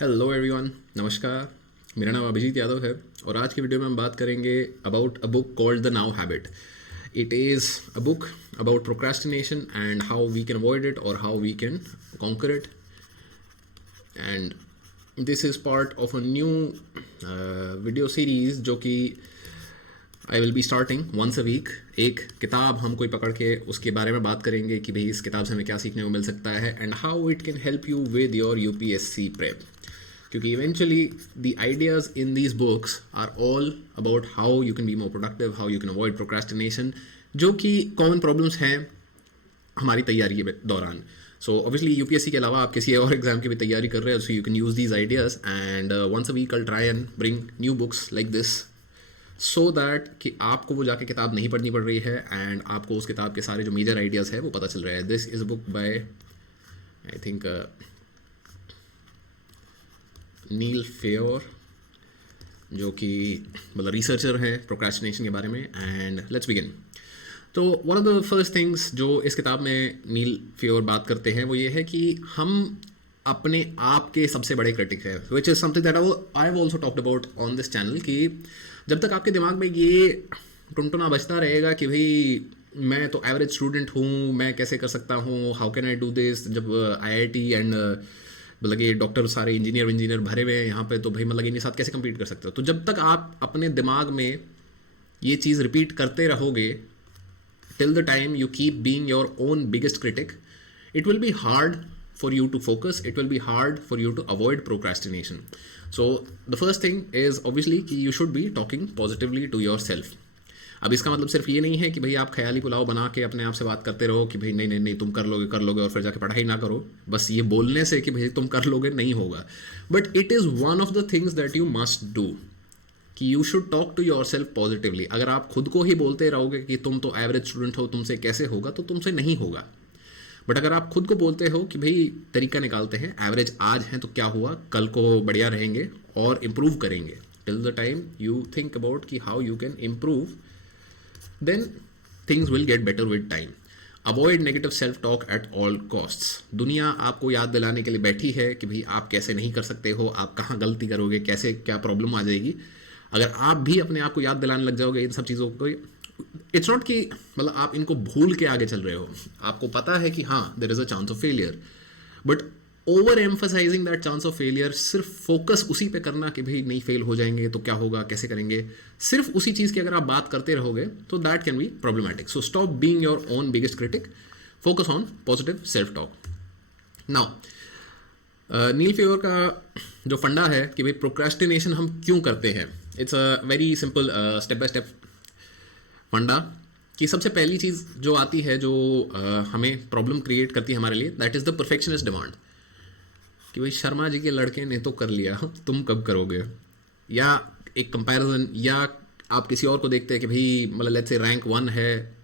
Hello everyone, नमस्कार। मेरा नाम अभिजीत यादव है और आज की वीडियो में हम बात करेंगे about a book called the now habit. It is a book about procrastination and how we can avoid it और how we can conquer it. And this is part of a new video series जो कि I will be starting once a week. एक किताब हम कोई पकड़ के उसके बारे में बात करेंगे कि भाई इस किताब से हमें क्या सीखने को मिल सकता है and how it can help you with your UPSC prep. क्योंकि eventually the ideas in these books are all about how you can be more productive, how you can avoid procrastination, जो कि कॉमन प्रॉब्लम्स हैं हमारी तैयारी के दौरान। So obviously UPSC के अलावा आप किसी और एग्जाम की भी तैयारी कर रहे हो, so you can use these ideas and once a week I try and bring new books like this so that कि आपको वो जाके किताब नहीं पढ़नी पड़ रही है एंड आपको उस किताब के सारे जो मेजर आइडियाज़ है वो पता चल रहा है। This is a book by I think Neil Fiore, जो कि मतलब रिसर्चर है प्रोक्रेस्टिनेशन के बारे में। And let's begin. तो one of the first things जो इस किताब में नील फेयोर बात करते हैं वो ये है कि हम अपने आप के सबसे बड़े क्रिटिक है, which is something that I have also talked about on this channel. कि जब तक आपके दिमाग में ये टुनटुना बजता रहेगा कि भाई मैं तो एवरेज स्टूडेंट हूँ, मैं कैसे कर सकता हूँ, how can I do this, जब आईआईटी एंड मतलब ये डॉक्टर सारे इंजीनियर भरे हुए हैं यहाँ पे, तो भाई मतलब इनके साथ कैसे compete कर सकते हो। तो जब तक आप अपने दिमाग में ये चीज़ रिपीट करते रहोगे till the time you keep being your own biggest critic, it will be hard for you to focus, it will be hard for you to avoid procrastination. So the first thing is obviously कि you should be talking positively to yourself. अब इसका मतलब सिर्फ ये नहीं है कि भाई आप ख्याली पुलाव बना के अपने आप से बात करते रहो कि भाई नहीं नहीं नहीं तुम कर लोगे और फिर जाके पढ़ाई ना करो। बस ये बोलने से कि भाई तुम कर लोगे नहीं होगा, but it is one of the things that you must do कि you should talk to yourself positively. अगर आप खुद को ही बोलते रहोगे कि तुम तो एवरेज स्टूडेंट हो, तुमसे कैसे होगा, तो तुमसे नहीं होगा। बट अगर आप खुद को बोलते हो कि भाई तरीका निकालते हैं, एवरेज आज हैं तो क्या हुआ, कल को बढ़िया रहेंगे और इम्प्रूव करेंगे। Till the time you think about कि how you can improve, then things will get better with time. Avoid negative self talk at all costs. दुनिया आपको याद दिलाने के लिए बैठी है कि भाई आप कैसे नहीं कर सकते हो, आप कहाँ गलती करोगे, कैसे क्या प्रॉब्लम आ जाएगी। अगर आप भी अपने आप को याद दिलाने लग जाओगे इन सब चीज़ों को, इट्स नॉट कि मतलब आप इनको भूल के आगे चल रहे हो, आपको पता है कि हाँ there is a chance of failure, but over emphasizing that chance of failure, सिर्फ फोकस उसी पे करना कि भाई नहीं फेल हो जाएंगे तो क्या होगा, कैसे करेंगे, सिर्फ उसी चीज़ की अगर आप बात करते रहोगे तो that can be problematic. So stop being your own biggest critic, focus on positive self talk. Now Neil Fiore का जो फंडा है कि भाई प्रोक्रेस्टिनेशन हम क्यों करते हैं, it's a very simple step by step फंडा। कि सबसे पहली चीज़ जो आती है जो हमें प्रॉब्लम क्रिएट करती है हमारे लिए, that is the perfectionist demand. कि भाई शर्मा जी के लड़के ने तो कर लिया, तुम कब करोगे। या एक कंपैरिजन, या आप किसी और को देखते हैं कि भाई मतलब लेट्स से रैंक 1 है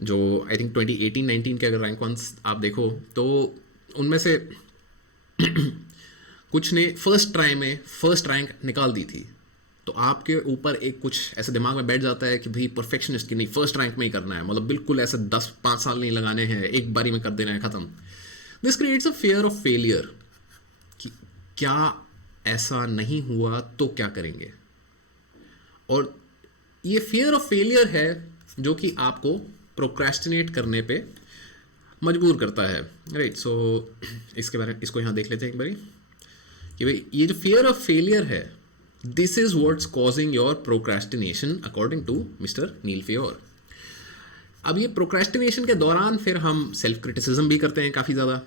जो आई थिंक 2018-19 के अगर रैंक 1 आप देखो तो उनमें से कुछ ने फर्स्ट ट्राई में फर्स्ट रैंक निकाल दी थी। तो आपके ऊपर एक कुछ ऐसे दिमाग में बैठ जाता है कि भाई परफेक्शनिस्ट की नहीं, फर्स्ट रैंक में ही करना है, मतलब बिल्कुल ऐसे 10-5 साल नहीं लगाने हैं, एक बारी में कर देना है, ख़त्म। This creates a fear of failure कि क्या ऐसा नहीं हुआ तो क्या करेंगे। और ये फियर ऑफ फेलियर है जो कि आपको प्रोक्रेस्टिनेट करने पे मजबूर करता है, राइट। सो इसके बारे में इसको यहाँ देख लेते हैं एक बारी कि भाई ये जो फियर ऑफ फेलियर है, this is what's causing your procrastination according to mister Neil Fiore. अब ये प्रोक्रेस्टिनेशन के दौरान फिर हम सेल्फ क्रिटिसिज्म भी करते हैं काफ़ी ज़्यादा,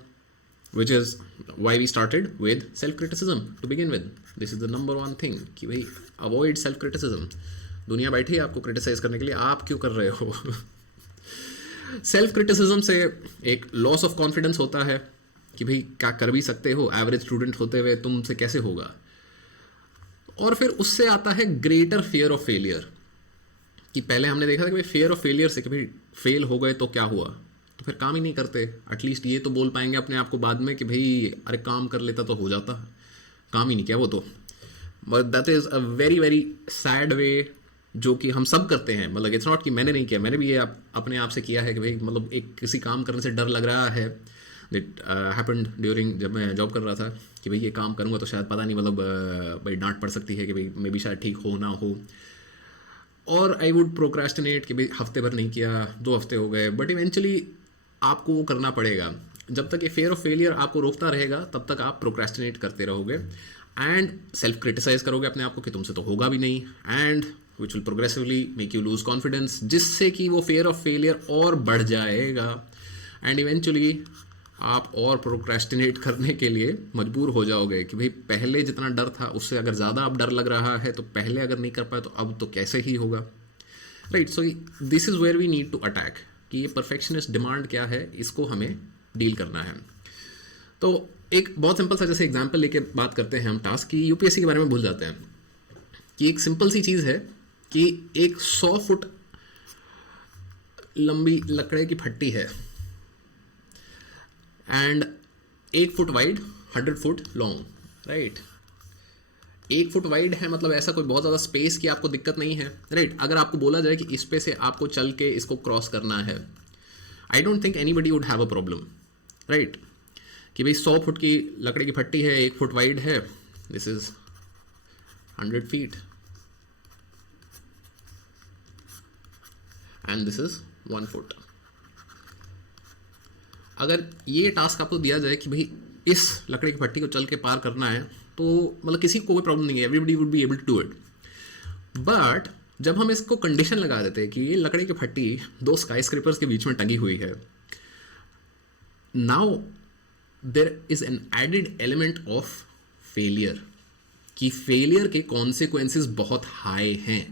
which is why we started with self criticism to begin with. This is the number 1 thing कि भाई अवॉइड सेल्फ क्रिटिसिज्म। दुनिया बैठी है आपको क्रिटिसाइज करने के लिए, आप क्यों कर रहे हो सेल्फ क्रिटिसिज्म से एक लॉस ऑफ कॉन्फिडेंस होता है कि भाई क्या कर भी सकते हो, एवरेज स्टूडेंट होते हुए तुमसे कैसे होगा। और फिर उससे आता है ग्रेटर फियर ऑफ फेलियर, कि पहले हमने देखा था कि भाई फियर ऑफ फेलियर से कि भाई फेल हो गए तो क्या हुआ, तो फिर काम ही नहीं करते। एटलीस्ट ये तो बोल पाएंगे अपने आप को बाद में कि भाई अरे काम कर लेता तो हो जाता, काम ही नहीं किया वो तो। But that is a very very sad way जो कि हम सब करते हैं। मतलब इट्स नॉट कि मैंने नहीं किया, मैंने भी ये अपने आप से किया है कि भाई मतलब एक किसी काम करने से डर लग रहा है। दैट हैपेंड ड्यूरिंग जब मैं जॉब कर रहा था कि भाई ये काम करूँगा तो शायद पता नहीं, मतलब भाई डांट पड़ सकती है कि भाई मे बी शायद ठीक हो ना हो, और आई वुड प्रोक्रेस्टिनेट कि भाई हफ्ते भर नहीं किया, 2 हफ्ते हो गए, बट इवेंचुअली आपको वो करना पड़ेगा। जब तक ये फेयर ऑफ फेलियर आपको रोकता रहेगा तब तक आप प्रोक्रेस्टिनेट करते रहोगे एंड सेल्फ क्रिटिसाइज करोगे अपने आप को कि तुमसे तो होगा भी नहीं, and which will progressively make you lose confidence, जिससे कि वो फेयर ऑफ फेलियर और बढ़ जाएगा एंड इवेंचुअली आप और प्रोक्रेस्टिनेट करने के लिए मजबूर हो जाओगे कि भाई पहले जितना डर था उससे अगर ज़्यादा अब डर लग रहा है, तो पहले अगर नहीं कर पाए तो अब तो कैसे ही होगा, right. So this is where we need to attack कि ये परफेक्शनिस्ट डिमांड क्या है, इसको हमें डील करना है। तो एक बहुत सिंपल सा जैसे एग्जांपल लेके बात करते हैं हम टास्क की, यूपीएससी के बारे में भूल जाते हैं कि एक सिंपल सी चीज़ है कि एक 100 फुट लंबी लकड़े की फट्टी है and 8 foot wide 100 foot long, right. 1 foot wide है मतलब ऐसा कोई बहुत ज़्यादा स्पेस की आपको दिक्कत नहीं है, राइट। अगर आपको बोला जाए कि इस पे से आपको चल के इसको क्रॉस करना है, I don't think anybody would have a problem, right. कि भाई 100 फुट की लकड़ी की फट्टी है, 1 फुट वाइड है, this is 100 feet and this is 1 foot. अगर ये टास्क आपको दिया जाए कि भाई इस लकड़ी की फट्टी को चल के पार करना है, तो मतलब किसी को कोई प्रॉब्लम नहीं है, everybody would be able to do it. But जब हम इसको कंडीशन लगा देते हैं कि ये लकड़ी की फट्टी 2 स्काई स्क्रेपर्स के बीच में टंगी हुई है, now there is an added element of failure, कि फेलियर के कॉन्सिक्वेंसेस बहुत हाई हैं।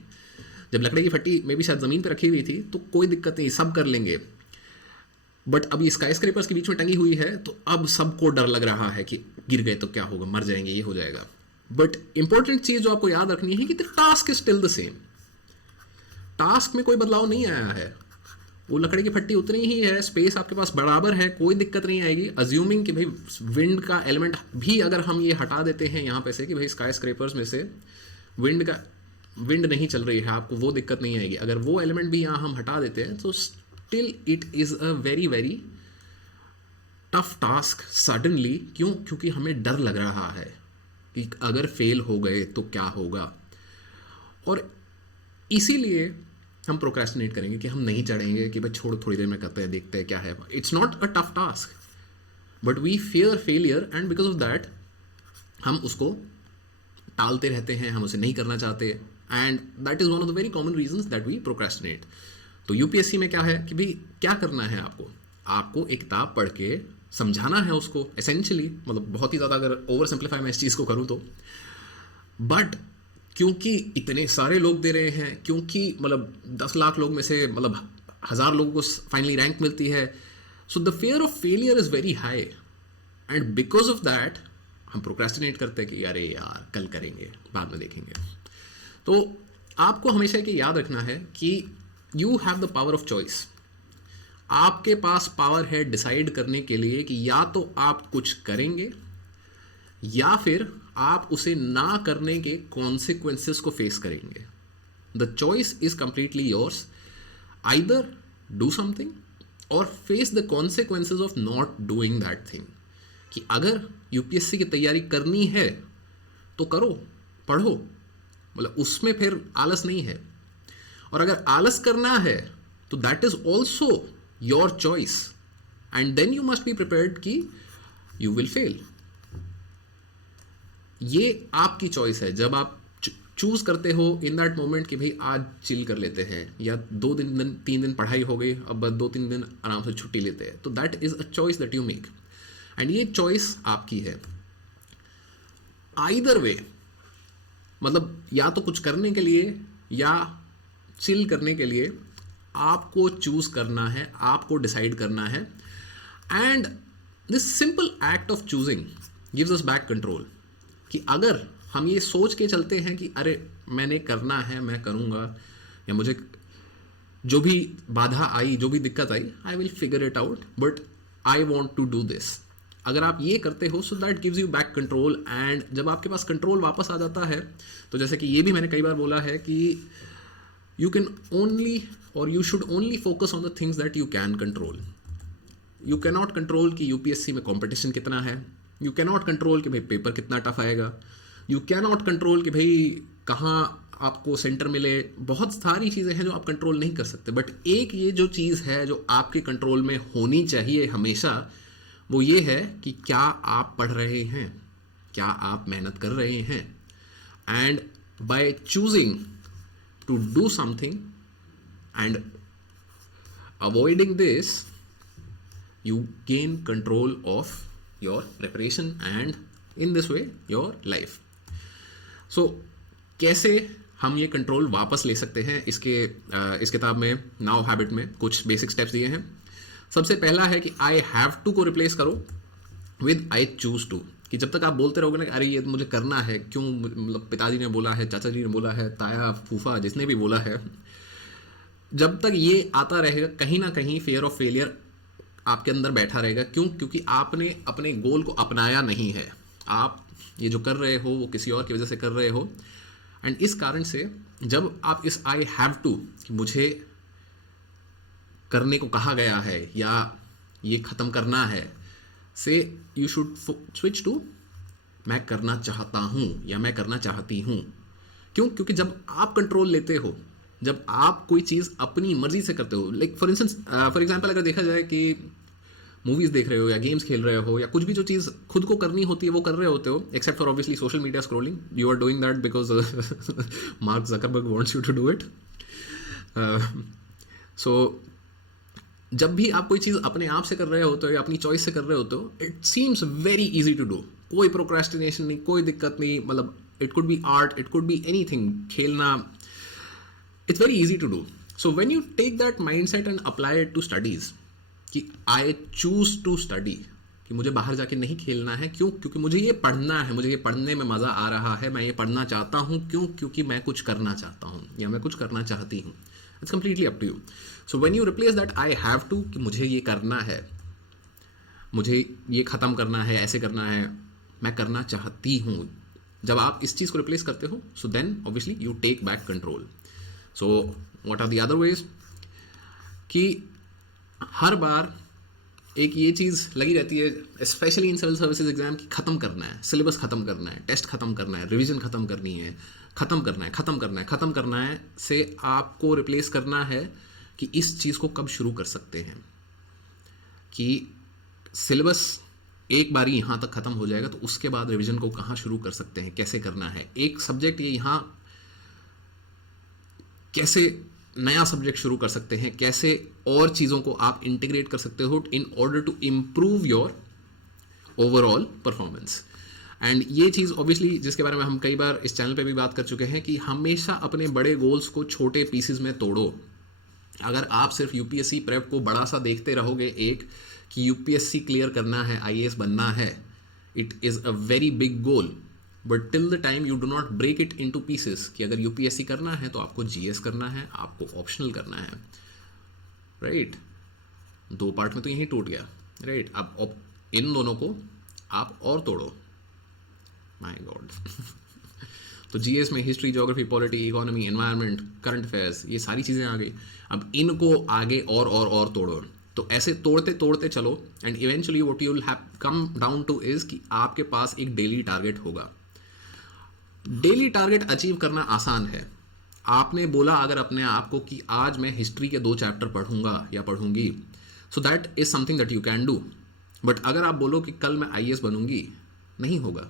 जब लकड़ी की फट्टी में भी शायद ज़मीन पर रखी हुई थी तो कोई दिक्कत नहीं, सब कर लेंगे, बट अभी स्काई स्क्रेपर्स के बीच में टंगी हुई है तो अब सबको डर लग रहा है कि गिर गए तो क्या होगा, मर जाएंगे, ये हो जाएगा। बट इंपॉर्टेंट चीज़ जो आपको याद रखनी है कि the task is still the same, task में कोई बदलाव नहीं आया है, वो लकड़ी की फट्टी उतनी ही है, स्पेस आपके पास बराबर है, कोई दिक्कत नहीं आएगी। अज्यूमिंग कि भाई विंड का एलिमेंट भी अगर हम ये हटा देते हैं यहाँ पे से कि भाई स्काई स्क्रेपर्स में से विंड नहीं चल रही है, आपको वो दिक्कत नहीं आएगी। अगर वो एलिमेंट भी यहाँ हम हटा देते हैं तो still it is a very very tough task suddenly. क्यों? क्योंकि हमें डर लग रहा है कि अगर फेल हो गए तो क्या होगा, और इसीलिए हम प्रोक्रेस्टिनेट करेंगे कि हम नहीं चढ़ेंगे, कि भाई छोड़ो थोड़ी देर में करते हैं, देखते हैं क्या है। It's not a tough task but we fear failure and because of that हम उसको टालते रहते हैं, हम उसे नहीं करना चाहते, and that is one of the very common reasons that we procrastinate. तो यूपीएससी में क्या है कि भाई क्या करना है, आपको एक किताब पढ़ के समझाना है उसको एसेंशियली, मतलब बहुत ही ज़्यादा अगर ओवर सिंप्लीफाई मैं इस चीज़ को करूँ तो। बट क्योंकि इतने सारे लोग दे रहे हैं, क्योंकि मतलब 10 लाख लोग में से मतलब 1000 लोगों को फाइनली रैंक मिलती है, so the fear of failure is very high and because of that हम प्रोक्रेस्टिनेट करते हैं कि अरे यार कल करेंगे, बाद में देखेंगे। तो आपको हमेशा ये याद रखना है कि you have the power of choice. आपके पास पावर है डिसाइड करने के लिए कि या तो आप कुछ करेंगे या फिर आप उसे ना करने के कॉन्सिक्वेंसेस को फेस करेंगे। The choice is completely yours, either do something और face the consequences of not doing that thing. कि अगर यूपीएससी की तैयारी करनी है तो करो, पढ़ो, मतलब उसमें फिर आलस नहीं है। और अगर आलस करना है तो that is also your choice and then you must be prepared कि यू विल फेल। ये आपकी चॉइस है। जब आप चूज करते हो इन दैट मोमेंट कि भाई आज चिल कर लेते हैं, या 3 दिन पढ़ाई हो गई, अब बस 2-3 दिन आराम से छुट्टी लेते हैं, तो that is a choice that you make and ये चॉइस आपकी है। आइदर वे, मतलब या तो कुछ करने के लिए या चिल करने के लिए आपको चूज करना है, आपको डिसाइड करना है। And this simple act of choosing gives us back control. कि अगर हम ये सोच के चलते हैं कि अरे मैंने करना है, मैं करूँगा, या मुझे जो भी बाधा आई, जो भी दिक्कत आई, I will figure it out, but I want to do this. अगर आप ये करते हो so that gives you back control. And जब आपके पास कंट्रोल वापस आ जाता है, तो जैसे कि ये भी मैंने कई बार बोला है कि you can only or you should only focus on the things that you can control. You cannot control कि यूपीएससी में कंपटीशन कितना है, यू कैन नॉट कंट्रोल कि भाई पेपर कितना टफ आएगा, यू कैन नॉट कंट्रोल कि भाई कहाँ आपको सेंटर मिले, बहुत सारी चीज़ें हैं जो आप कंट्रोल नहीं कर सकते। बट एक ये जो चीज़ है जो आपके कंट्रोल में होनी चाहिए हमेशा, वो ये है कि क्या आप पढ़ रहे हैं, क्या आप मेहनत कर रहे हैं। And by choosing to do something and avoiding this, you gain control of your preparation and in this way your life. So कैसे हम ये कंट्रोल वापस ले सकते हैं, इस किताब में नाउ हैबिट में कुछ बेसिक स्टेप्स दिए हैं। सबसे पहला है कि आई हैव टू को रिप्लेस करो विद आई चूज टू। कि जब तक आप बोलते रहोगे ना कि अरे ये तो मुझे करना है, क्यों, मतलब पिताजी ने बोला है, चाचा जी ने बोला है, ताया फूफा जिसने भी बोला है, जब तक ये आता रहेगा कहीं ना कहीं फियर ऑफ फेलियर आपके अंदर बैठा रहेगा। क्यों? क्योंकि आपने अपने गोल को अपनाया नहीं है। आप ये जो कर रहे हो वो किसी और की वजह से कर रहे हो। एंड इस कारण से जब आप इस आई हैव टू, कि मुझे करने को कहा गया है या ये ख़त्म करना है, से यू शुड स्विच टू मैं करना चाहता हूँ या मैं करना चाहती हूँ। क्यों? क्योंकि जब आप कंट्रोल लेते हो, जब आप कोई चीज़ अपनी मर्जी से करते हो, लाइक फॉर एग्जांपल अगर देखा जाए कि मूवीज़ देख रहे हो या गेम्स खेल रहे हो या कुछ भी जो चीज़ खुद को करनी होती है वो कर रहे होते हो, except for obviously social media scrolling, you are doing that because Mark Zuckerberg wants you to do it. So जब भी आप कोई चीज़ अपने आप से कर रहे होते हो या अपनी चॉइस से कर रहे होते हो, it seems very easy to do. कोई प्रोक्रेस्टिनेशन नहीं, कोई दिक्कत नहीं, मतलब it could be art, it could be anything, खेलना, it's very easy to do. So when you take that mindset and apply it to studies, कि I choose to study, कि मुझे बाहर जाके नहीं खेलना है, क्यों? क्योंकि मुझे ये पढ़ना है, मुझे ये पढ़ने में मज़ा आ रहा है, मैं ये पढ़ना चाहता हूँ। क्यों? क्योंकि मैं कुछ करना चाहता हूँ या मैं कुछ करना चाहती हूँ। It's completely up to you. So when you replace that I have to, कि मुझे ये करना है, मुझे ये ख़त्म करना है, ऐसे करना है, मैं करना चाहती हूँ, जब आप इस चीज़ को रिप्लेस करते हो, so then obviously you take back control. So what are the other ways? कि हर बार एक ये चीज़ लगी रहती है specially in civil services exam, की ख़त्म करना है, सिलेबस ख़त्म करना है, टेस्ट ख़त्म करना है, रिवीजन ख़त्म करनी है, ख़त्म करना है, ख़त्म करना है, ख़त्म करना है, से आपको रिप्लेस करना है कि इस चीज़ को कब शुरू कर सकते हैं। कि सिलेबस एक बारी यहाँ तक ख़त्म हो जाएगा तो उसके बाद रिवीजन को कहाँ शुरू कर सकते हैं, कैसे करना है। एक सब्जेक्ट ये यहाँ कैसे नया सब्जेक्ट शुरू कर सकते हैं, कैसे और चीज़ों को आप इंटीग्रेट कर सकते हो in order to improve your overall performance. And ये चीज़ ऑब्वियसली जिसके बारे में हम कई बार इस चैनल पे भी बात कर चुके हैं, कि हमेशा अपने बड़े गोल्स को छोटे पीसेस में तोड़ो। अगर आप सिर्फ यूपीएससी प्रेप को बड़ा सा देखते रहोगे, एक कि यूपीएससी क्लियर करना है, आईएएस बनना है, it is a very big goal, but till the time you do not break it into pieces, कि अगर यूपीएससी करना है तो आपको जीएस करना है, आपको ऑप्शनल करना है, राइट? दो पार्ट में तो यही टूट गया, राइट? अब इन दोनों को आप और तोड़ो, माय गॉड। तो जीएस में history, geography, polity, economy, environment, current affairs, ये सारी चीज़ें आ गई। अब इनको आगे और तोड़ो। तो ऐसे तोड़ते तोड़ते चलो, and eventually what you will have come down two is कि आपके पास एक डेली टारगेट होगा। डेली टारगेट अचीव करना आसान है। आपने बोला अगर अपने आप को कि आज मैं हिस्ट्री के 2 चैप्टर पढ़ूंगा या पढ़ूंगी, so that is something that you can do. But अगर आप बोलो कि कल मैं आईएएस बनूंगी, नहीं होगा।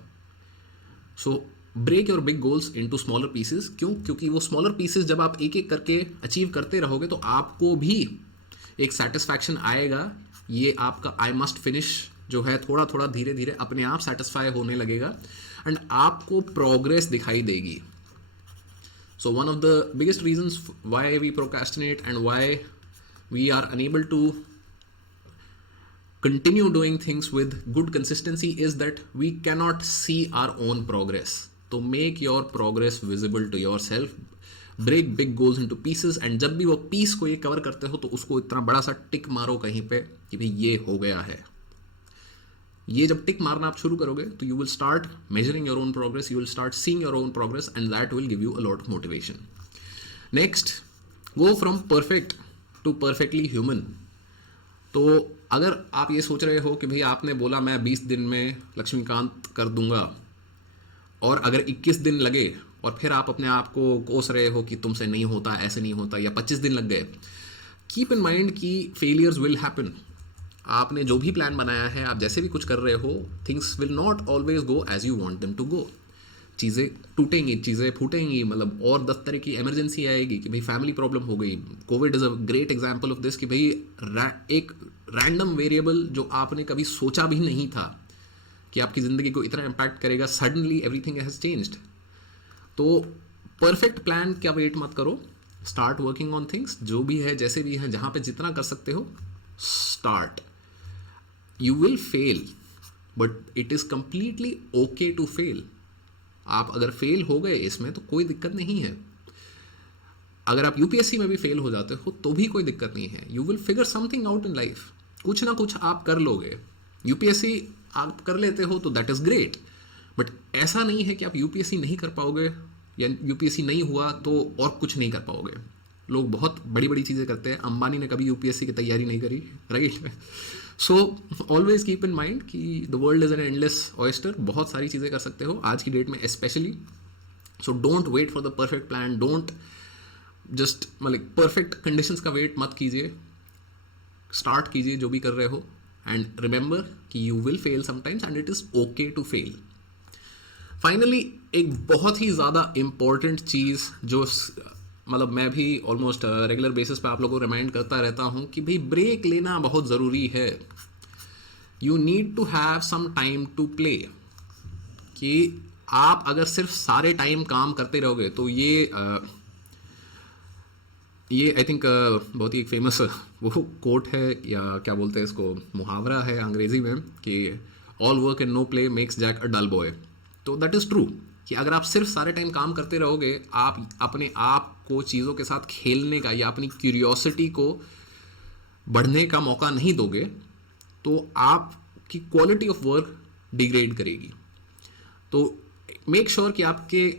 So break your big goals into smaller pieces. क्यों? क्योंकि वो स्मॉलर पीसेस जब आप एक एक करके अचीव करते रहोगे तो आपको भी एक सेटिस्फैक्शन आएगा। ये आपका आई मस्ट फिनिश जो है थोड़ा थोड़ा धीरे धीरे अपने आप सेटिस्फाई होने लगेगा एंड आपको प्रोग्रेस दिखाई देगी। So one of the biggest reasons why we procrastinate and why we are unable to continue doing things with good consistency is that we cannot see our own progress. तो make your progress visible to yourself. Break big goals into pieces and जब भी वो piece को ये cover करते हो तो उसको इतना बड़ा सा टिक मारो कहीं पे कि भाई ये हो गया है। ये जब टिक मारना आप शुरू करोगे तो you will start measuring your own progress, you will start seeing your own progress and that will give you a lot of motivation. Next, go from perfect to perfectly human. तो अगर आप ये सोच रहे हो कि भाई आपने बोला मैं 20 दिन में लक्ष्मीकांत कर दूंगा, और अगर 21 दिन लगे और फिर आप अपने आप को कोस रहे हो कि तुमसे नहीं होता, ऐसे नहीं होता, या 25 दिन लग गए, कीप इन माइंड कि फेलियर्स विल हैपन। आपने जो भी प्लान बनाया है, आप जैसे भी कुछ कर रहे हो, things will not always go as you want them to go. चीज़ें टूटेंगी, चीज़ें फूटेंगी, मतलब और 10 तरह की इमरजेंसी आएगी कि भाई फैमिली प्रॉब्लम हो गई। Covid is a great example of this कि भाई एक रैंडम वेरिएबल जो आपने कभी सोचा भी नहीं था कि आपकी ज़िंदगी को इतना इम्पैक्ट करेगा, सडनली एवरीथिंग हैज़ चेंज्ड। तो परफेक्ट प्लान का वेट मत करो, स्टार्ट वर्किंग ऑन थिंग्स। जो भी है, जैसे भी है, जहाँ पे जितना कर सकते हो start. You will fail, but it is completely okay to fail. आप अगर फेल हो गए इसमें तो कोई दिक्कत नहीं है। अगर आप यूपीएससी में भी फेल हो जाते हो तो भी कोई दिक्कत नहीं है। You will figure something out in life, कुछ ना कुछ आप कर लोगे। यूपीएससी आप कर लेते हो तो दैट इज़ ग्रेट, बट ऐसा नहीं है कि आप यूपीएससी नहीं कर पाओगे या यूपीएससी नहीं हुआ तो और कुछ नहीं कर पाओगे। लोग बहुत बड़ी बड़ी चीज़ें करते हैं। अंबानी ने कभी यूपीएससी की तैयारी नहीं करी, right? So always keep in mind कि the world is an endless oyster. बहुत सारी चीज़ें कर सकते हो आज की डेट में specially. So don't wait for the perfect plan, don't just मतलब परफेक्ट कंडीशंस का वेट मत कीजिए, स्टार्ट कीजिए जो भी कर रहे हो। एंड रिमेंबर कि you will fail sometimes and it is okay to fail. Finally एक बहुत ही ज़्यादा इम्पॉर्टेंट चीज़ जो मतलब मैं भी ऑलमोस्ट रेगुलर बेसिस पे आप लोगों को रिमाइंड करता रहता हूँ कि भाई ब्रेक लेना बहुत ज़रूरी है। You need to have some time to play. कि आप अगर सिर्फ सारे टाइम काम करते रहोगे तो ये आई थिंक बहुत ही एक फेमस वो कोट है, या क्या बोलते हैं इसको, मुहावरा है अंग्रेज़ी में कि all work and no play makes Jack a dull boy. तो दैट इज़ ट्रू कि अगर आप सिर्फ सारे टाइम काम करते रहोगे, आप अपने आप को चीज़ों के साथ खेलने का या अपनी क्यूरियोसिटी को बढ़ने का मौका नहीं दोगे, तो आपकी क्वालिटी ऑफ वर्क डिग्रेड करेगी। तो मेक श्योर कि आपके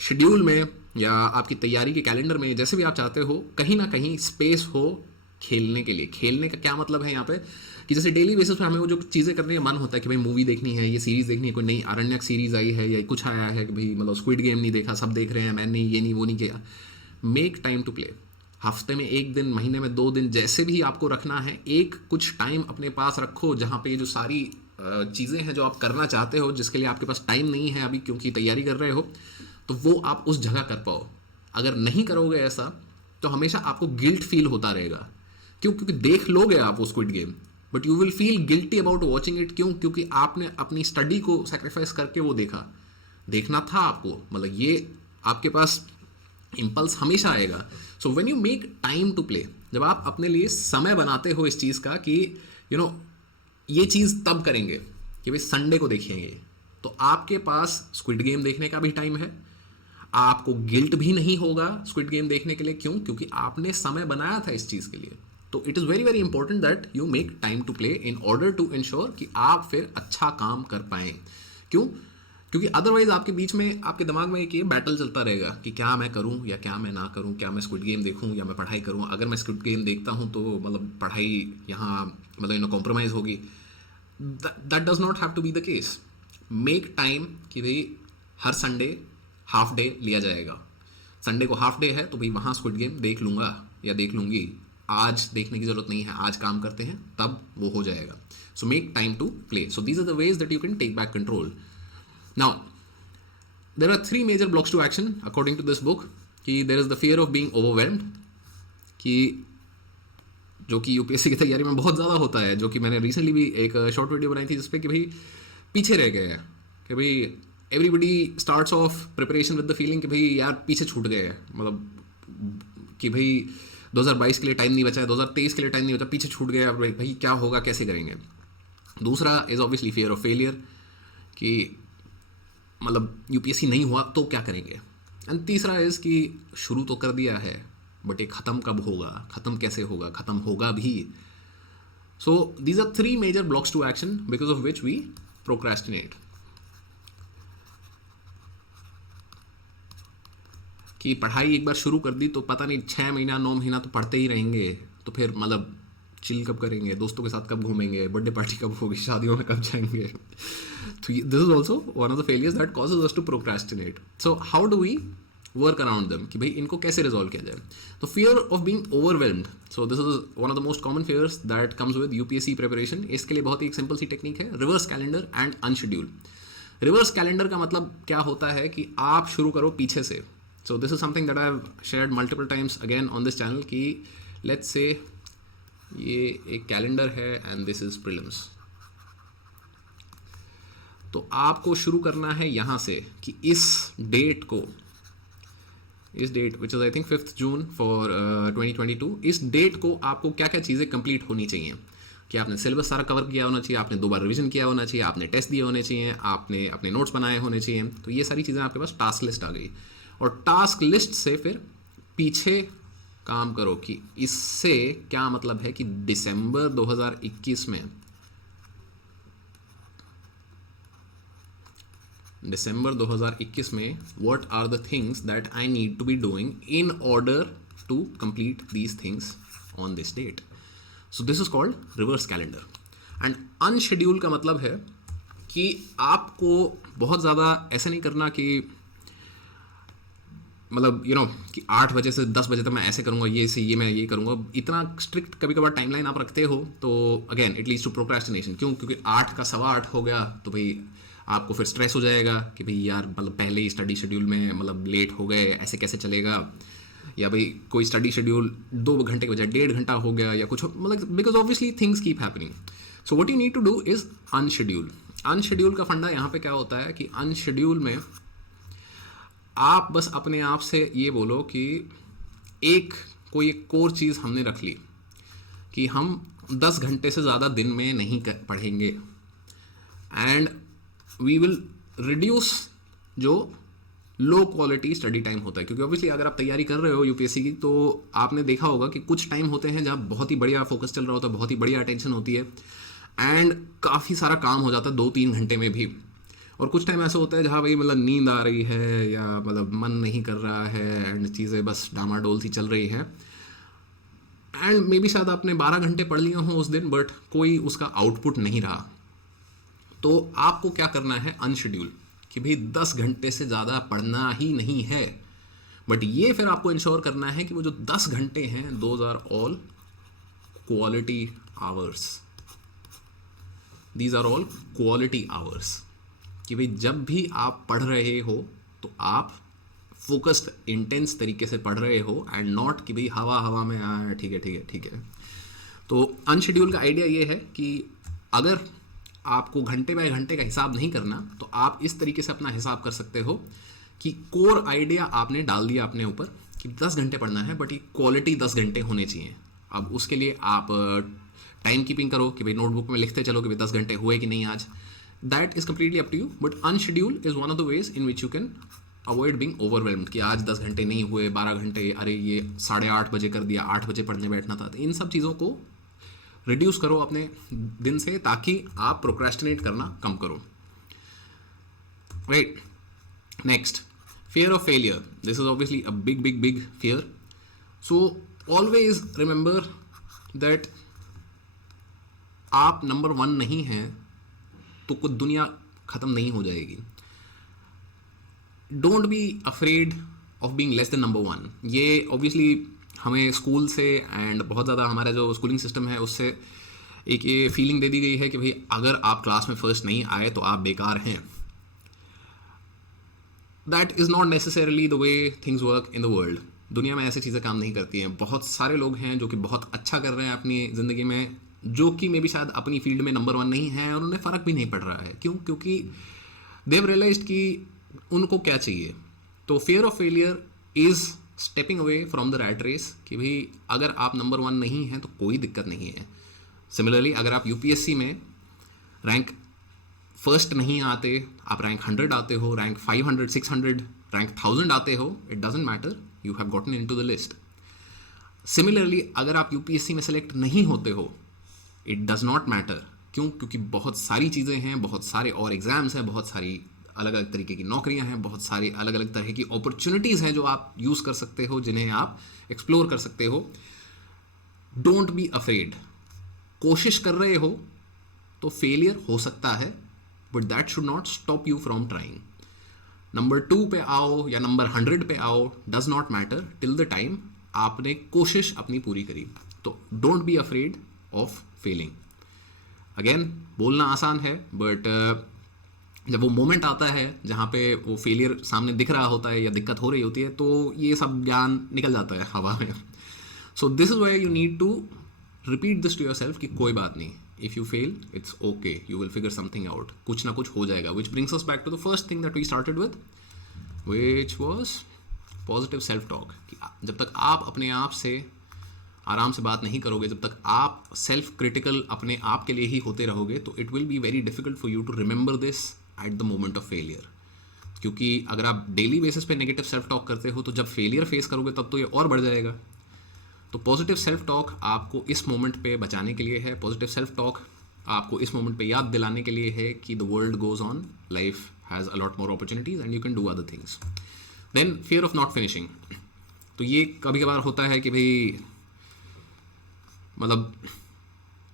शेड्यूल में या आपकी तैयारी के कैलेंडर में, जैसे भी आप चाहते हो, कहीं ना कहीं स्पेस हो खेलने के लिए। खेलने का क्या मतलब है यहाँ पे कि जैसे डेली बेसिस पे हमें वो जो चीज़ें करने का मन होता है कि भाई मूवी देखनी है, ये सीरीज़ देखनी है, कोई नई आरण्यक सीरीज़ आई है या कुछ आया है कि भाई मतलब स्क्विड गेम नहीं देखा, सब देख रहे हैं, मैंने ये नहीं वो नहीं किया। Make time to play. हफ्ते में 1 दिन, महीने में 2 दिन, जैसे भी आपको रखना है, एक कुछ टाइम अपने पास रखो जहाँ पे ये जो सारी चीज़ें हैं जो आप करना चाहते हो, जिसके लिए आपके पास टाइम नहीं है अभी क्योंकि तैयारी कर रहे हो, तो वो आप उस जगह कर पाओ। अगर नहीं करोगे ऐसा तो हमेशा आपको गिल्ट फील होता रहेगा। क्योंकि देख लोगे आप वो squid game, but you will feel guilty about watching it. क्योंकि आपने अपनी स्टडी को सेक्रीफाइस करके वो देखना था आपको, मतलब ये आपके पास इम्पल्स हमेशा आएगा। So when you make time to play, जब आप अपने लिए समय बनाते हो इस चीज़ का कि ये चीज़ तब करेंगे कि भाई संडे को देखेंगे, तो आपके पास स्क्विड गेम देखने का भी टाइम है, आपको गिल्ट भी नहीं होगा स्क्विड गेम देखने के लिए। क्योंकि आपने समय बनाया था इस चीज़ के लिए। तो it is very very important that you make time to play in order to ensure कि आप फिर अच्छा काम कर पाएँ। क्योंकि अदरवाइज आपके बीच में, आपके दिमाग में एक ये बैटल चलता रहेगा कि क्या मैं करूं या क्या मैं ना करूं, क्या मैं स्क्विड गेम देखूं या मैं पढ़ाई करूं। अगर मैं स्क्विड गेम देखता हूं तो मतलब पढ़ाई यहाँ मतलब कॉम्प्रोमाइज़ होगी। That does not have to be the case. Make time कि भाई हर संडे हाफ डे लिया जाएगा। संडे को हाफ डे है तो भाई वहाँ स्क्विड गेम देख लूँगा या देख लूँगी। आज देखने की ज़रूरत नहीं है, आज काम करते हैं, तब वो हो जाएगा। So make time to play. So these are the ways that you can take back control. Now, there are 3 major blocks to action according to this book. कि there is the fear of being overwhelmed, कि जो कि UPSC की तैयारी में बहुत ज़्यादा होता है, जो कि मैंने रिसेंटली भी एक शॉर्ट वीडियो बनाई थी जिसपे कि भाई पीछे रह गए हैं, कि भाई everybody starts of preparation with the feeling कि भाई यार पीछे छूट गए हैं, मतलब कि भाई 2022 के लिए टाइम नहीं बचा है, 2023 के लिए टाइम नहीं बचा, पीछे छूट गया, भाई क्या होगा, कैसे करेंगे। दूसरा is obviously fear of failure, कि मतलब यूपीएससी नहीं हुआ तो क्या करेंगे। एंड तीसरा इज़ कि शुरू तो कर दिया है बट ये ख़त्म कब होगा, ख़त्म कैसे होगा, ख़त्म होगा भी। So these are 3 major blocks to action because of which we procrastinate. कि पढ़ाई एक बार शुरू कर दी तो पता नहीं 6 महीना 9 महीना तो पढ़ते ही रहेंगे, तो फिर मतलब चिल कब करेंगे, दोस्तों के साथ कब घूमेंगे, बर्थडे पार्टी कब होगी, शादियों में कब जाएंगे. तो this is also one of the failures that causes us to procrastinate. So how do we work around them कि भाई इनको कैसे रिजॉल्व किया जाए. तो fear of being overwhelmed, so this is one of the most common fears that comes with UPSC preparation. इसके लिए बहुत ही एक सिंपल सी टेक्निक है, reverse calendar and unschedule. Reverse calendar का मतलब क्या होता है कि आप शुरू करो पीछे से. सो this is something that I have shared multiple times again on this channel कि लेट्स से ये एक कैलेंडर है एंड दिस इज प्रीलिम्स. तो आपको शुरू करना है यहाँ से कि इस date which is I think 5 June for 2022, इस डेट को आपको क्या क्या चीज़ें कंप्लीट होनी चाहिए. कि आपने सिलेबस सारा कवर किया होना चाहिए, आपने 2 बार रिवीजन किया होना चाहिए, आपने टेस्ट दिए होने चाहिए, आपने अपने नोट्स बनाए होने चाहिए. तो ये सारी चीज़ें आपके पास टास्क लिस्ट आ गई. और टास्क लिस्ट से फिर पीछे काम करो कि इससे क्या मतलब है कि दिसंबर 2021 में what are the things that I need to be doing in order to complete these things on this date. So this is called reverse calendar. And unschedule का मतलब है कि आपको बहुत ज़्यादा ऐसा नहीं करना कि मतलब कि 8 बजे से 10 बजे तक मैं ऐसे करूँगा, मैं ये करूँगा. इतना स्ट्रिक्ट कभी कभार टाइमलाइन आप रखते हो तो again it leads to procrastination. क्यों? क्योंकि 8 का 8:15 हो गया तो भाई आपको फिर स्ट्रेस हो जाएगा कि भाई यार मतलब पहले ही स्टडी शेड्यूल में मतलब लेट हो गए, ऐसे कैसे चलेगा. या भाई कोई स्टडी शेड्यूल 2 घंटे के बजाय 1.5 घंटा हो गया या कुछ, मतलब because obviously things keep happening. So what you need to do is unschedule. Unschedule का फंडा यहाँ पे क्या होता है कि अनशेड्यूल में आप बस अपने आप से ये बोलो कि कोई एक कोर चीज़ हमने रख ली कि हम 10 घंटे से ज़्यादा दिन में नहीं पढ़ेंगे एंड वी विल रिड्यूस जो लो क्वालिटी स्टडी टाइम होता है. क्योंकि ऑब्वियसली अगर आप तैयारी कर रहे हो यूपीएससी की तो आपने देखा होगा कि कुछ टाइम होते हैं जहाँ बहुत ही बढ़िया फोकस चल रहा होता है, बहुत ही बढ़िया अटेंशन होती है एंड काफ़ी सारा काम हो जाता है 2-3 घंटे में भी. और कुछ टाइम ऐसा होता है जहाँ भाई मतलब नींद आ रही है या मतलब मन नहीं कर रहा है एंड चीज़ें बस डामाडोल सी चल रही है एंड मे बी शायद आपने 12 घंटे पढ़ लिए हों उस दिन बट कोई उसका आउटपुट नहीं रहा. तो आपको क्या करना है अनशेड्यूल कि भाई 10 घंटे से ज़्यादा पढ़ना ही नहीं है. बट ये फिर आपको इंश्योर करना है कि वो जो 10 घंटे हैं those are all quality hours. These are all quality hours. कि भाई जब भी आप पढ़ रहे हो तो आप फोकस्ड इंटेंस तरीके से पढ़ रहे हो एंड नॉट कि भाई हवा में आया ठीक है. तो अनशेड्यूल का आइडिया ये है कि अगर आपको घंटे बाय घंटे का हिसाब नहीं करना तो आप इस तरीके से अपना हिसाब कर सकते हो कि कोर आइडिया आपने डाल दिया अपने ऊपर कि 10 घंटे पढ़ना है बट ये क्वालिटी 10 घंटे होने चाहिए. अब उसके लिए आप टाइम कीपिंग करो कि भाई नोटबुक में लिखते चलो कि भाई 10 घंटे हुए कि नहीं आज. That is completely up to you. But unschedule is one of the ways in which you can avoid being overwhelmed कि आज 10 घंटे नहीं हुए, 12 घंटे, अरे ये 8:30 बजे कर दिया, 8 बजे पढ़ने बैठना था. तो इन सब चीज़ों को रिड्यूस करो अपने दिन से ताकि आप प्रोक्रेस्टिनेट करना कम करो. Right. Next, fear of failure. This is obviously a big fear. So always remember that आप नंबर 1 नहीं हैं तो कुछ दुनिया ख़त्म नहीं हो जाएगी. Don't be afraid of being less than number 1. ये obviously हमें स्कूल से एंड बहुत ज़्यादा हमारा जो स्कूलिंग सिस्टम है उससे एक ये फीलिंग दे दी गई है कि भाई अगर आप क्लास में फर्स्ट नहीं आए तो आप बेकार हैं. That is not necessarily the way things work in the world. दुनिया में ऐसी चीज़ें काम नहीं करती हैं. बहुत सारे लोग हैं जो कि बहुत अच्छा कर रहे हैं अपनी ज़िंदगी में, जो कि मे बी शायद अपनी फील्ड में नंबर 1 नहीं है और उन्हें फ़र्क भी नहीं पड़ रहा है. क्यों? क्योंकि दे हैव रियलाइज्ड कि उनको क्या चाहिए. तो fear of failure is stepping away from the rat race कि भाई अगर आप नंबर 1 नहीं हैं तो कोई दिक्कत नहीं है. सिमिलरली अगर आप यूपीएससी में रैंक फर्स्ट नहीं आते, आप रैंक 100 आते हो, रैंक 500, 600, रैंक 1000 आते हो, it doesn't matter, you have gotten into the list. Similarly अगर आप यूपीएससी में सेलेक्ट नहीं होते हो, इट डज नॉट मैटर. क्यों? क्योंकि बहुत सारी चीज़ें हैं, बहुत सारे और एग्जाम्स हैं, बहुत सारी अलग अलग तरीके की नौकरियां हैं, बहुत सारी अलग अलग तरह की अपॉर्चुनिटीज़ हैं जो आप यूज़ कर सकते हो, जिन्हें आप एक्सप्लोर कर सकते हो. Don't be afraid. कोशिश कर रहे हो तो फेलियर हो सकता है, but that should not stop you from trying. Number 2 पे आओ या नंबर 100 पे आओ, does not matter till the time आपने कोशिश अपनी पूरी करी. तो don't be afraid of Fehling. Again बोलना आसान है, बट जब वो मोमेंट आता है जहाँ पे वो फेलियर सामने दिख रहा होता है या दिक्कत हो रही होती है, तो ये सब ज्ञान निकल जाता है हवा में. So this is why you need to repeat this to yourself कि कोई बात नहीं, if you fail it's okay, you will figure something out, कुछ ना कुछ हो जाएगा. Which brings us back to the first thing that we started with, which was positive self talk. कि जब तक आप अपने आप से आराम से बात नहीं करोगे, जब तक आप सेल्फ क्रिटिकल अपने आप के लिए ही होते रहोगे, तो it will be very difficult for you to remember this at the moment of failure. क्योंकि अगर आप डेली बेसिस पे नेगेटिव सेल्फ टॉक करते हो, तो जब फेलियर फेस करोगे तब तो ये और बढ़ जाएगा. तो पॉजिटिव सेल्फ टॉक आपको इस मोमेंट पे बचाने के लिए है. पॉजिटिव सेल्फ टॉक आपको इस मोमेंट पे याद दिलाने के लिए है कि the world goes on, life has a lot more opportunities and you can do other things. Then fear of not finishing. तो ये कभी कभार होता है कि भाई मतलब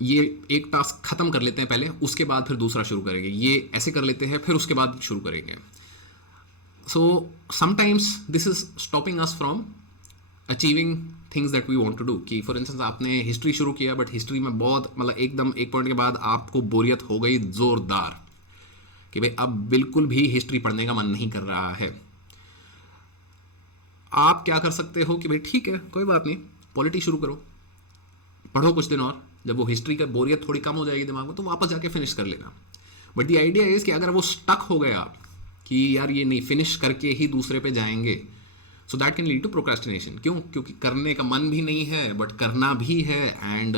ये एक टास्क ख़त्म कर लेते हैं पहले, उसके बाद फिर दूसरा शुरू करेंगे, ये ऐसे कर लेते हैं फिर उसके बाद शुरू करेंगे. So sometimes this is stopping us from achieving things that we want to do. कि फॉर इंस्टेंस आपने हिस्ट्री शुरू किया, बट हिस्ट्री में बहुत मतलब एकदम एक पॉइंट के बाद आपको बोरियत हो गई ज़ोरदार कि भाई अब बिल्कुल भी हिस्ट्री पढ़ने का मन नहीं कर रहा है. आप क्या कर सकते हो कि भाई ठीक है कोई बात नहीं, पॉलिटी शुरू करो, पढ़ो कुछ दिन और, जब वो हिस्ट्री का बोरियत थोड़ी कम हो जाएगी दिमाग में तो वापस जाके फिनिश कर लेना. बट द आइडिया इज कि अगर वो स्टक हो गए आप कि यार ये नहीं, फिनिश करके ही दूसरे पे जाएंगे, so that can lead to procrastination. क्यों? क्योंकि करने का मन भी नहीं है बट करना भी है. And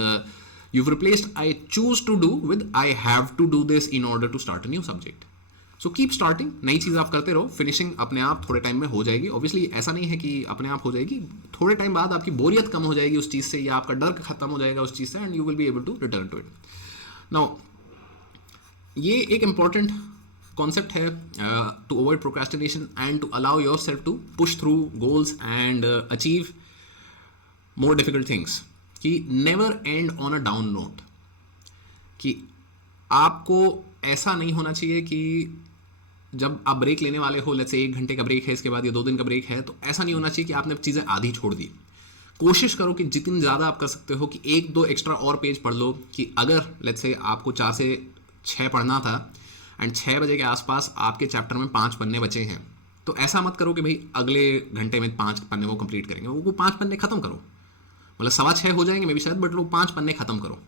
you've replaced I choose to do with I have to do this in order to start a new subject. So keep starting, नई चीज़ आप करते रहो, फिनिशिंग अपने आप थोड़े टाइम में हो जाएगी. ऑब्वियसली ऐसा नहीं है कि अपने आप हो जाएगी, थोड़े टाइम बाद आपकी बोरियत कम हो जाएगी उस चीज़ से, या आपका डर खत्म हो जाएगा उस चीज़ से, and you will be able to return to it. Now ये एक इंपॉर्टेंट कॉन्सेप्ट है to avoid procrastination and to allow yourself to push through goals and achieve more difficult things. कि never end on a down note. कि आपको ऐसा नहीं होना चाहिए कि जब आप ब्रेक लेने वाले हो, लेट्स से 1 घंटे का ब्रेक है इसके बाद या 2 दिन का ब्रेक है, तो ऐसा नहीं होना चाहिए कि आपने चीज़ें आधी छोड़ दी. कोशिश करो कि जितनी ज़्यादा आप कर सकते हो कि 1-2 एक्स्ट्रा और पेज पढ़ लो. कि अगर लेट्स से आपको 4 से 6 पढ़ना था एंड 6 बजे के आसपास आपके चैप्टर में 5 पन्ने बचे हैं, तो ऐसा मत करो कि भाई अगले घंटे में 5 पन्ने वो कंप्लीट करेंगे. वो 5 पन्ने खत्म करो, मतलब 6:15 हो जाएंगे मे बी शायद, बट वो 5 पन्ने खत्म करो.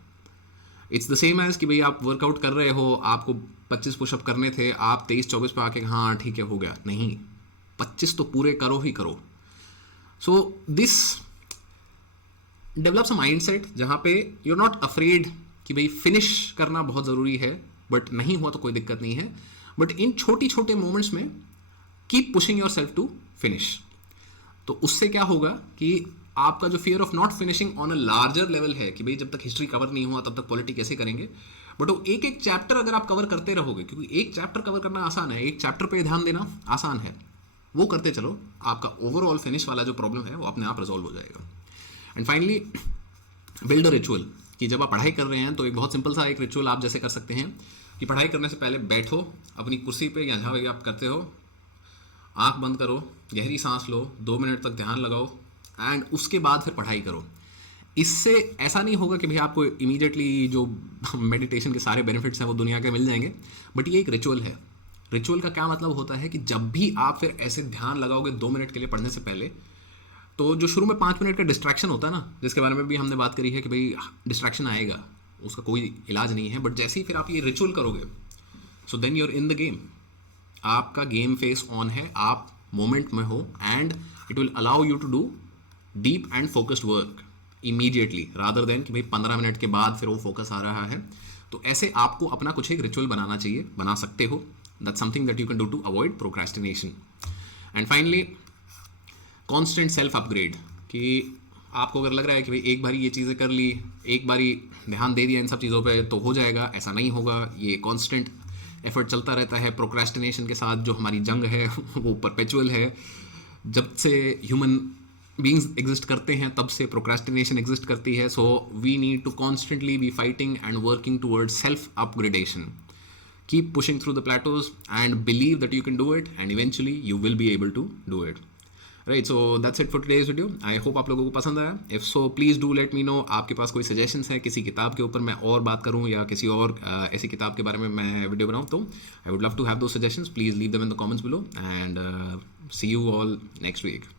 इट्स द सेम एज कि भाई आप वर्कआउट कर रहे हो, आपको 25 पुशअप करने थे, आप 23-24 पे आके हाँ ठीक है हो गया. नहीं, 25 तो पूरे करो ही करो. So this develops a mindset जहाँ पे यू आर नॉट अफ्रेड कि भाई फिनिश करना बहुत ज़रूरी है, बट नहीं हुआ तो कोई दिक्कत नहीं है. बट इन छोटी छोटे मोमेंट्स में keep pushing yourself to finish. तो उससे क्या होगा कि आपका जो fear of not finishing on a larger level है कि भाई जब तक हिस्ट्री कवर नहीं हुआ तब तक पॉलिटी कैसे करेंगे, बट वो एक एक चैप्टर अगर आप कवर करते रहोगे, क्योंकि एक चैप्टर कवर करना आसान है, एक चैप्टर पे ध्यान देना आसान है, वो करते चलो, आपका ओवरऑल फिनिश वाला जो प्रॉब्लम है वो अपने आप रिजॉल्व हो जाएगा. And finally build a ritual. कि जब आप पढ़ाई कर रहे हैं तो एक बहुत सिंपल सा एक रिचुअल आप जैसे कर सकते हैं कि पढ़ाई करने से पहले बैठो अपनी कुर्सी पे या जहाँ भी आप करते हो, आँख बंद करो, गहरी सांस लो, 2 मिनट तक ध्यान लगाओ एंड उसके बाद फिर पढ़ाई करो. इससे ऐसा नहीं होगा कि भाई आपको इमीडिएटली जो मेडिटेशन के सारे बेनिफिट्स हैं वो दुनिया के मिल जाएंगे, बट ये एक रिचुअल है. रिचुअल का क्या मतलब होता है कि जब भी आप फिर ऐसे ध्यान लगाओगे 2 मिनट के लिए पढ़ने से पहले, तो जो शुरू में 5 मिनट का डिस्ट्रैक्शन होता है ना, जिसके बारे में भी हमने बात करी है कि भाई डिस्ट्रैक्शन आएगा, उसका कोई इलाज नहीं है, बट जैसे ही फिर आप ये रिचुअल करोगे, so then you are in the game. आपका गेम फेस ऑन है, आप मोमेंट में हो, and it will allow you to do deep and focused work immediately rather than कि भाई 15 मिनट के बाद फिर वो फोकस आ रहा है. तो ऐसे आपको अपना कुछ एक रिचुअल बनाना चाहिए, बना सकते हो. That's something that you can do to avoid procrastination. And finally constant self upgrade. कि आपको अगर लग रहा है कि भाई एक बारी ये चीज़ें कर ली, एक बारी ध्यान दे दिया इन सब चीज़ों पे तो हो जाएगा, ऐसा नहीं होगा. ये कॉन्स्टेंट एफर्ट चलता रहता है. प्रोक्रेस्टिनेशन के साथ जो हमारी जंग है वो परपेचुअल है. जब से ह्यूमन बींग्स एग्जिस्ट करते हैं तब से प्रोक्रास्टिनेशन एग्जिस्ट करती है. So we need to constantly be fighting and working towards self upgradation. Keep pushing through the plateaus and believe that you can do it, and eventually you will be able to do it. Right, so that's it for today's video. I hope आप लोगों को पसंद आया. If so, please do let me know. आपके पास कोई suggestions है किसी किताब के ऊपर मैं और बात करूं या किसी और ऐसी किताब के बारे में मैं वीडियो बनाऊं, तो I would love to have those suggestions. Please leave them in the comments below, and see you all next week.